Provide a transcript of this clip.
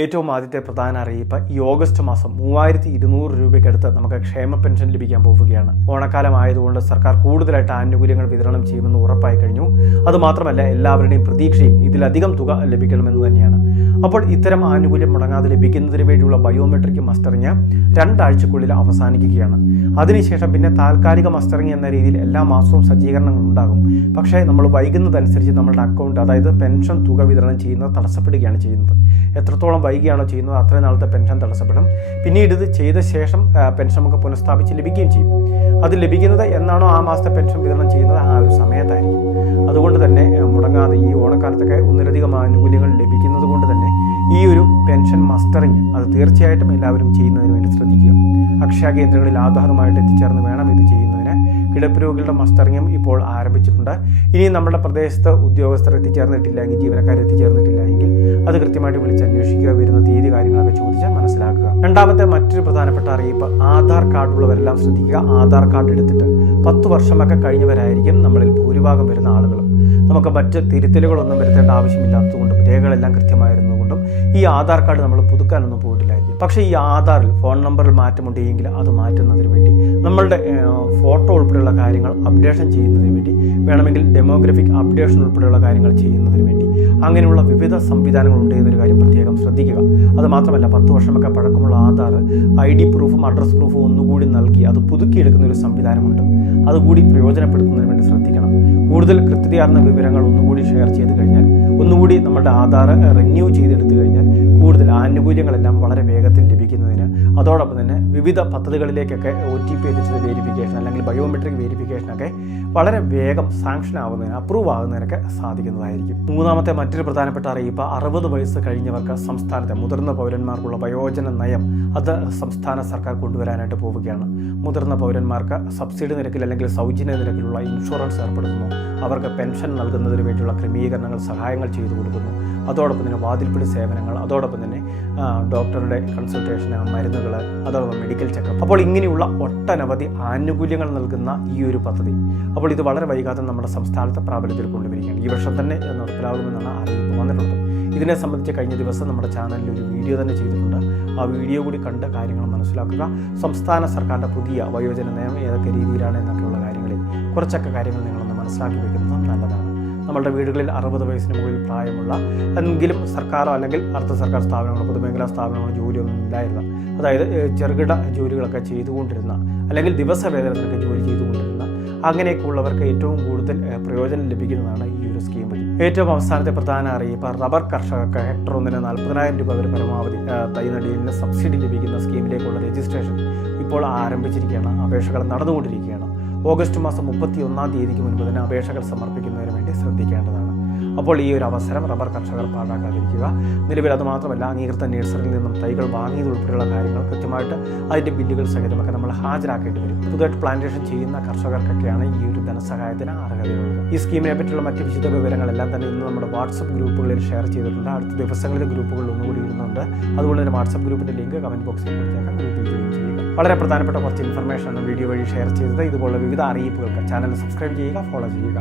ഏറ്റവും ആദ്യത്തെ പ്രധാന അറിയിപ്പ് ഈ ഓഗസ്റ്റ് മാസം 3200 രൂപയ്ക്കടുത്ത് നമുക്ക് ക്ഷേമ പെൻഷൻ ലഭിക്കാൻ പോവുകയാണ്. ഓണക്കാലം ആയതുകൊണ്ട് സർക്കാർ കൂടുതലായിട്ട് ആനുകൂല്യങ്ങൾ വിതരണം ചെയ്യുമെന്ന് ഉറപ്പായി കഴിഞ്ഞു. അതുമാത്രമല്ല എല്ലാവരുടെയും പ്രതീക്ഷയും ഇതിലധികം തുക ലഭിക്കണമെന്ന് തന്നെയാണ്. അപ്പോൾ ഇത്തരം ആനുകൂല്യം മുടങ്ങാതെ ലഭിക്കുന്നതിന് വേണ്ടിയുള്ള ബയോമെട്രിക് മസ്റ്ററിങ് 2 ആഴ്ചക്കുള്ളിൽ അവസാനിക്കുകയാണ്. അതിനുശേഷം പിന്നെ താൽക്കാലിക മസ്റ്ററിങ് എന്ന രീതിയിൽ എല്ലാ മാസവും സജ്ജീകരണങ്ങൾ ഉണ്ടാകും. പക്ഷേ നമ്മൾ വൈകുന്നതനുസരിച്ച് നമ്മളുടെ അക്കൗണ്ട്, അതായത് പെൻഷൻ തുക വിതരണം ചെയ്യുന്നത് തടസ്സപ്പെടുകയാണ് ചെയ്യുന്നത്. എത്രത്തോളം വൈകിയാണോ ചെയ്യുന്നത് അത്രയും നാളത്തെ പെൻഷൻ തടസ്സപ്പെടും. പിന്നീട് ഇത് ചെയ്ത ശേഷം പെൻഷൻ നമുക്ക് പുനഃസ്ഥാപിച്ച് ലഭിക്കുകയും ചെയ്യും. അത് ലഭിക്കുന്നത് എന്നാണോ ആ മാസത്തെ പെൻഷൻ വിതരണം ചെയ്യുന്നത് ആ ഒരു സമയത്തായിരിക്കും. അതുകൊണ്ട് തന്നെ മുടങ്ങാതെ ഈ ഓണക്കാലത്തൊക്കെ ഒന്നിലധികം ആനുകൂല്യങ്ങൾ ലഭിക്കുന്നത് കൊണ്ട് തന്നെ ഈ ഒരു പെൻഷൻ മസ്റ്ററിങ് അത് തീർച്ചയായിട്ടും എല്ലാവരും ചെയ്യുന്നതിന് വേണ്ടി ശ്രദ്ധിക്കുക. അക്ഷയ കേന്ദ്രങ്ങളിൽ ആധാറുമായിട്ട് എത്തിച്ചേർന്ന് വേണം ഇത് ചെയ്യുന്നതിന്. കിടപ്പ് രോഗികളുടെ മസ്റ്ററിങ്ങും ഇപ്പോൾ ആരംഭിച്ചിട്ടുണ്ട്. ഇനി നമ്മുടെ പ്രദേശത്ത് ഉദ്യോഗസ്ഥർ എത്തിച്ചേർന്നിട്ടില്ലെങ്കിൽ, ജീവനക്കാർ എത്തിച്ചേർന്നിട്ടില്ല എങ്കിൽ അത് കൃത്യമായിട്ട് വിളിച്ചന്വേഷിക്കുക, വരുന്ന തീയതി കാര്യങ്ങളൊക്കെ ചോദിച്ചാൽ മനസ്സിലാക്കുക. രണ്ടാമത്തെ മറ്റൊരു പ്രധാനപ്പെട്ട അറിയിപ്പ്, ആധാർ കാർഡ് ഉള്ളവരെല്ലാം ശ്രദ്ധിക്കുക. ആധാർ കാർഡ് എടുത്തിട്ട് 10 വർഷമൊക്കെ കഴിഞ്ഞവരായിരിക്കും നമ്മളിൽ ഭൂരിഭാഗം വരുന്ന ആളുകളും. നമുക്ക് മറ്റ് തിരുത്തലുകളൊന്നും വരുത്തേണ്ട ആവശ്യമില്ലാത്തതുകൊണ്ടും രേഖകളെല്ലാം കൃത്യമായിരുന്നതുകൊണ്ടും ഈ ആധാർ കാർഡ് നമ്മൾ പുതുക്കാനൊന്നും പോയിട്ടില്ലായിരിക്കും. പക്ഷേ ഈ ആധാറിൽ ഫോൺ നമ്പറിൽ മാറ്റമുണ്ടെങ്കിൽ അത് മാറ്റുന്നതിന് വേണ്ടി, നമ്മളുടെ ഫോട്ടോ ഉൾപ്പെടെയുള്ള കാര്യങ്ങൾ അപ്ഡേഷൻ ചെയ്യുന്നതിന് വേണ്ടി, വേണമെങ്കിൽ ഡെമോഗ്രഫിക് അപ്ഡേഷൻ ഉൾപ്പെടെയുള്ള കാര്യങ്ങൾ ചെയ്യുന്നതിന് വേണ്ടി അങ്ങനെയുള്ള വിവിധ സംവിധാനങ്ങൾ ഉണ്ട് എന്നൊരു കാര്യം പ്രത്യേകം ശ്രദ്ധിക്കുക. അതുമാത്രമല്ല 10 വർഷമൊക്കെ പഴക്കമുള്ള ആധാർ ID പ്രൂഫും അഡ്രസ് പ്രൂഫും ഒന്നുകൂടി നൽകി അത് പുതുക്കിയെടുക്കുന്ന ഒരു സംവിധാനമുണ്ട്. അതുകൂടി പ്രയോജനപ്പെടുത്തുന്നതിന് വേണ്ടി ശ്രദ്ധിക്കണം. കൂടുതൽ കൃത്യതയാർന്ന വിവരങ്ങൾ ഒന്നുകൂടി ഷെയർ ചെയ്ത് കഴിഞ്ഞാൽ, ഒന്നുകൂടി നമ്മുടെ ആധാർ റിന്യൂ ചെയ്തെടുത്തു കഴിഞ്ഞാൽ കൂടുതൽ ആനുകൂല്യങ്ങളെല്ലാം വളരെ വേഗത്തിൽ ലഭിക്കുന്നതിന്, അതോടൊപ്പം തന്നെ വിവിധ പദ്ധതികളിലേക്കൊക്കെ OTP അധിഷ്ഠിത വെരിഫിക്കേഷൻ അല്ലെങ്കിൽ ബയോമെട്രിക് വെരിഫിക്കേഷനൊക്കെ വളരെ വേഗം സാങ്ഷൻ ആവുന്നതിന്, അപ്രൂവ് ആകുന്നതിനൊക്കെ സാധിക്കുന്നതായിരിക്കും. മൂന്നാമത്തെ മറ്റൊരു പ്രധാനപ്പെട്ട അറിയിപ്പ്, 60 വയസ്സ് കഴിഞ്ഞവർക്ക് സംസ്ഥാനത്തെ മുതിർന്ന പൗരന്മാർക്കുള്ള വയോജന നയം അത് സംസ്ഥാന സർക്കാർ കൊണ്ടുവരാനായിട്ട് പോവുകയാണ്. മുതിർന്ന പൗരന്മാർക്ക് സബ്സിഡി നിരക്കിൽ അല്ലെങ്കിൽ സൗജന്യ നിരക്കിലുള്ള ഇൻഷുറൻസ് ഏർപ്പെടുത്തുന്നു. അവർക്ക് പെൻഷൻ നൽകുന്നതിന് വേണ്ടിയുള്ള ക്രമീകരണങ്ങൾ, സഹായങ്ങൾ ചെയ്തു കൊടുക്കുന്നു. അതോടൊപ്പം തന്നെ വാതിൽപ്പടി സേവനങ്ങൾ, അതോടൊപ്പം തന്നെ ഡോക്ടറുടെ കൺസൾട്ടേഷൻ, മരുന്നുകൾ, അതോടൊപ്പം മെഡിക്കൽ ചെക്കപ്പ്. അപ്പോൾ ഇങ്ങനെയുള്ള ഒട്ടനവധി ആനുകൂല്യങ്ങൾ നൽകുന്ന ഈ ഒരു പദ്ധതി അപ്പോൾ ഇത് വളരെ വൈകാതെ നമ്മുടെ സംസ്ഥാനത്തെ പ്രാബല്യത്തിൽ കൊണ്ടുവരികയാണ്. ഈ വർഷം തന്നെ നടപ്പിലാകുമെന്നാണ് അറിയിപ്പ് വന്നിട്ടുള്ളത്. ഇതിനെ സംബന്ധിച്ച് കഴിഞ്ഞ ദിവസം നമ്മുടെ ചാനലിൽ ഒരു വീഡിയോ തന്നെ ചെയ്തിട്ടുണ്ട്. ആ വീഡിയോ കൂടി കണ്ട് കാര്യങ്ങൾ മനസ്സിലാക്കുക. സംസ്ഥാന സർക്കാരിൻ്റെ പുതിയ വയോജന നയം ഏതൊക്കെ രീതിയിലാണ് എന്നൊക്കെയുള്ള കാര്യങ്ങളിൽ കുറച്ചൊക്കെ കാര്യങ്ങൾ നിങ്ങളൊന്ന് മനസ്സിലാക്കി വയ്ക്കുന്നത് നല്ലതാണ്. നമ്മളുടെ വീടുകളിൽ 60 വയസ്സിന് മുകളിൽ പ്രായമുള്ള എന്തെങ്കിലും സർക്കാരോ അല്ലെങ്കിൽ അർദ്ധ സർക്കാർ സ്ഥാപനങ്ങളോ പൊതുമേഖലാ സ്ഥാപനങ്ങളോ ജോലിയൊന്നും ഇല്ലായിരുന്ന, അതായത് ചെറുകിട ജോലികളൊക്കെ ചെയ്തുകൊണ്ടിരുന്ന അല്ലെങ്കിൽ ദിവസവേതനത്തിനൊക്കെ ജോലി ചെയ്തുകൊണ്ടിരുന്ന അങ്ങനെയൊക്കെ ഉള്ളവർക്ക് ഏറ്റവും കൂടുതൽ പ്രയോജനം ലഭിക്കുന്നതാണ് ഈ ഒരു സ്കീം വഴി. ഏറ്റവും അവസാനത്തെ പ്രധാന അറിയിപ്പ്, റബ്ബർ കർഷകർക്ക് ഹെക്ടർ 1-40,000 രൂപ വരെ പരമാവധി തൈ നടീലിന് സബ്സിഡി ലഭിക്കുന്ന സ്കീമിലേക്കുള്ള രജിസ്ട്രേഷൻ ഇപ്പോൾ ആരംഭിച്ചിരിക്കുകയാണ്. അപേക്ഷകൾ നടന്നുകൊണ്ടിരിക്കുകയാണ്. ഓഗസ്റ്റ് മാസം 31-ാം തീയതിക്ക് മുൻപ് തന്നെ അപേക്ഷകൾ സമർപ്പിക്കുന്നതിന് വേണ്ടി ശ്രദ്ധിക്കേണ്ടതാണ്. അപ്പോൾ ഈ ഒരു അവസരം റബ്ബർ കർഷകർ പാഴാക്കാതിരിക്കുക. നിലവിൽ അതുമാത്രമല്ല, അംഗീകൃത നഴ്സറിയിൽ നിന്നും തൈകൾ വാങ്ങിയത് ഉൾപ്പെടെയുള്ള കാര്യങ്ങൾ കൃത്യമായിട്ട് അതിൻ്റെ ബില്ലുകൾ സഹിതമൊക്കെ നമ്മൾ ഹാജരാക്കേണ്ടി വരും. പുതുതായിട്ട് പ്ലാന്റേഷൻ ചെയ്യുന്ന കർഷകർക്കൊക്കെയാണ് ഈ ഒരു ധനസഹായത്തിന് അർഹതയുള്ളത്. ഈ സ്കീമിനെ പറ്റിയുള്ള മറ്റ് വിശദ വിവരങ്ങളെല്ലാം തന്നെ ഇന്ന് നമ്മുടെ വാട്സപ്പ് ഗ്രൂപ്പുകളിൽ ഷെയർ ചെയ്തിട്ടുണ്ട്. അടുത്ത ദിവസങ്ങളിൽ ഗ്രൂപ്പുകളിൽ ഒന്നുകൂടി ഇടുന്നുണ്ട്. അതുകൊണ്ട് തന്നെ വാട്സപ്പ് ഗ്രൂപ്പിൻ്റെ ലിങ്ക് കമൻറ്റ് ബോക്സിൽ കൊടുത്തേക്കാം. ഗ്രൂപ്പിൽ ജോയിൻ ചെയ്യുക. വളരെ പ്രധാനപ്പെട്ട കുറച്ച് ഇൻഫർമേഷനാണ് വീഡിയോ വഴി ഷെയർ ചെയ്തത്. ഇതുപോലുള്ള വിവിധ അറിയിപ്പുകൾക്ക് ചാനൽ സബ്സ്ക്രൈബ് ചെയ്യുക, ഫോളോ ചെയ്യുക.